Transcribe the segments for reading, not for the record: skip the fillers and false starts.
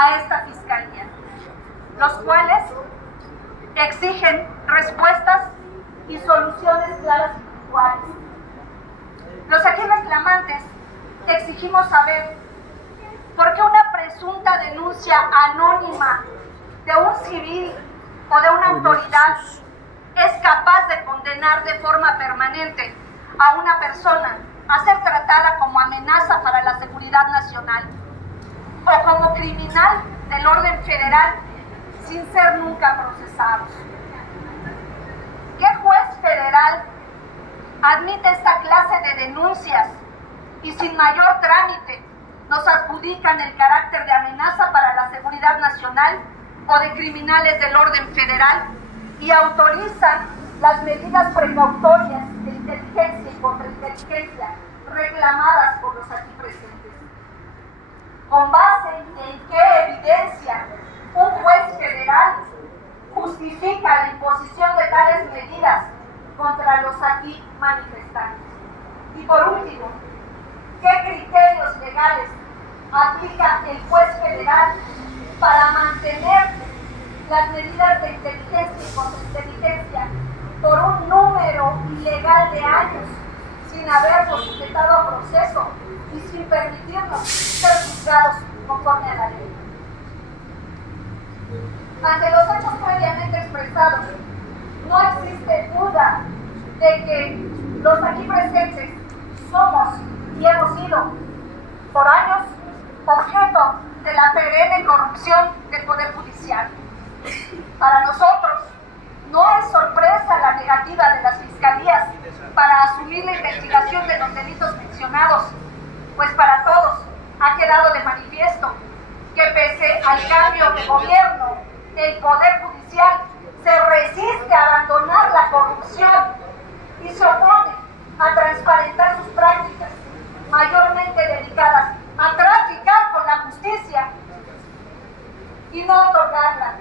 a esta fiscalía, los cuales exigen respuestas y soluciones claras y puntuales. Los aquí reclamantes exigimos saber por qué una presunta denuncia anónima de un civil o de una autoridad es capaz de condenar de forma permanente a una persona a ser tratada como amenaza para la seguridad nacional o como criminal del orden federal sin ser nunca procesados. ¿Qué juez federal admite esta clase de denuncias y sin mayor trámite nos adjudican el carácter de amenaza para la seguridad nacional o de criminales del orden federal y autorizan las medidas precautorias de inteligencia y contrainteligencia reclamadas por los aquí presentes? ¿Con base en qué evidencia un juez federal justifica la imposición de tales medidas contra los aquí manifestantes? Y por último, ¿qué criterios legales aplica el juez federal para mantener las medidas de inteligencia y contrainteligencia por un número ilegal de años sin habernos sujetado a proceso y sin permitirnos ser juzgados conforme a la ley? Ante los hechos previamente expresados, no existe duda de que los aquí presentes somos y hemos sido por años objeto de la perenne corrupción del Poder Judicial. Para nosotros no es sorpresa la negativa de las fiscalías para asumir la investigación de los delitos mencionados, pues para todos ha quedado de manifiesto que pese al cambio de gobierno, el Poder Judicial se resiste a abandonar la corrupción y se opone a transparentar sus prácticas, mayormente dedicadas a traficar con la justicia y no otorgarla,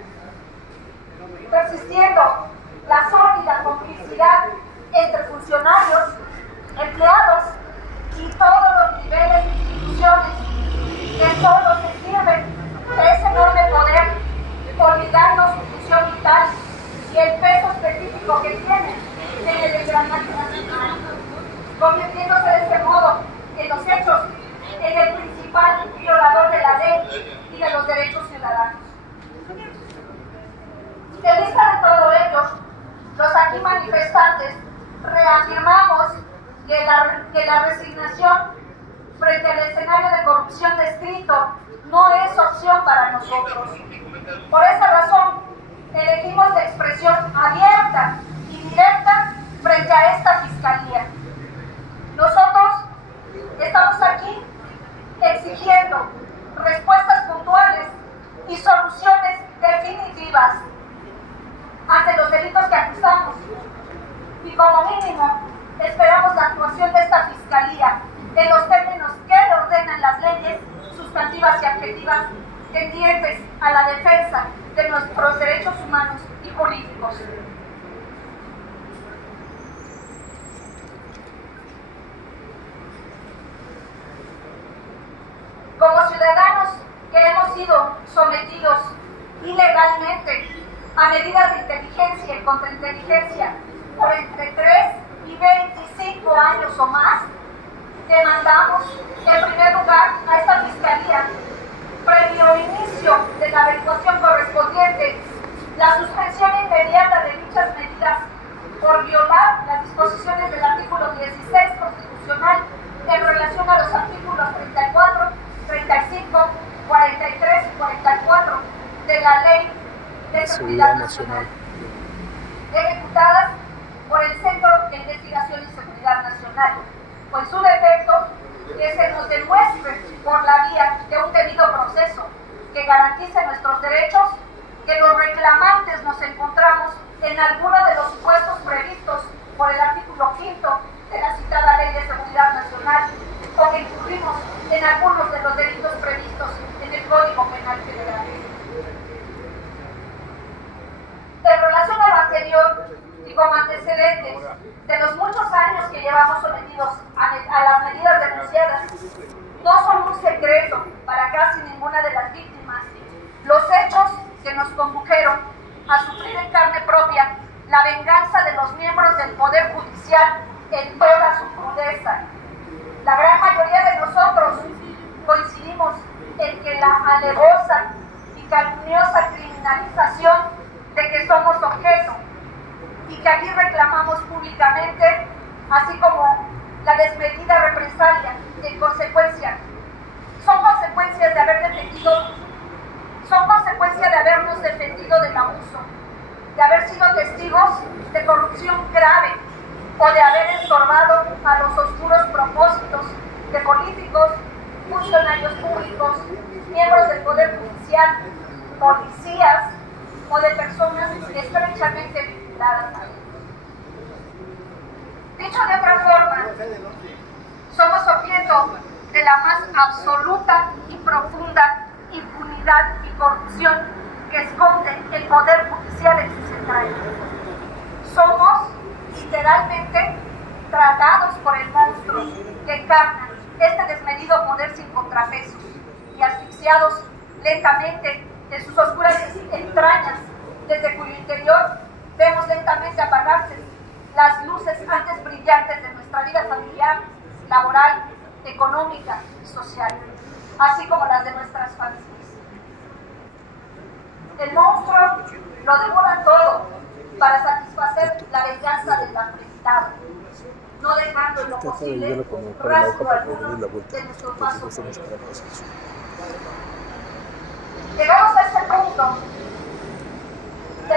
persistiendo la sórdida complicidad entre funcionarios, empleados y todos los niveles de instituciones que solo se sirven de ese enorme poder, olvidando su función vital y el peso específico que tiene en el engranaje nacional, convirtiéndose de este modo en los hechos en el principal violador de la ley y de los derechos ciudadanos. En vista de todo ello, los aquí manifestantes reafirmamos que la resignación frente al escenario de corrupción descrito no es opción para nosotros. Por esa razón, elegimos la expresión abierta y directa frente a esta fiscalía. Nosotros estamos aquí exigiendo respuestas puntuales y soluciones definitivas ante los delitos que acusamos, y como mínimo esperamos la actuación de esta fiscalía en los términos que le ordenan las leyes sustantivas y adjetivas tendientes a la defensa de nuestros derechos humanos y políticos. Como ciudadanos que hemos sido sometidos ilegalmente a medidas de inteligencia y contrainteligencia por entre 3 y 25 años o más, demandamos, en primer lugar, a esta fiscalía, previo inicio de la averiguación correspondiente, la suspensión inmediata de dichas medidas por violar las disposiciones del artículo 16 constitucional en relación a los artículos 34, 35, 43 y 44 de la Ley de Seguridad Nacional, ejecutadas por el Centro de Investigación y Seguridad Nacional, o en su defecto, que se nos demuestre por la vía de un debido proceso que garantice nuestros derechos, que los reclamantes nos encontramos en alguno de los supuestos previstos por el artículo 5 de la citada Ley de Seguridad Nacional, o que incurrimos en algunos de los delitos previstos en el Código Penal Federal. En relación a lo anterior, y como antecedentes de los muchos años que llevamos sometidos a las medidas denunciadas, no son un secreto para casi ninguna de las víctimas la venganza de los miembros del Poder Judicial en toda su crudeza. La gran mayoría de nosotros coincidimos en que la alevosa y calumniosa criminalización de que somos objeto y que aquí reclamamos públicamente, así como la desmedida represalia en consecuencia, son consecuencias de habernos defendido del abuso, de haber sido testigos de corrupción grave o de haber estorbado a los oscuros propósitos de políticos, funcionarios públicos, miembros del Poder Judicial, policías o de personas estrechamente vinculadas a ellos. Dicho de otra forma, somos objeto de la más absoluta y profunda impunidad y corrupción que esconde el Poder Judicial en sus entrañas. Somos literalmente tragados por el monstruo que encarna este desmedido poder sin contrapesos y asfixiados lentamente en sus oscuras entrañas, desde cuyo interior vemos lentamente apagarse las luces antes brillantes de nuestra vida familiar, laboral, económica y social, así como las de nuestras familias. El monstruo lo devora todo para satisfacer la venganza del afrentado, no dejando en lo posible rastro alguno de nuestros pasos. Llegados a este punto,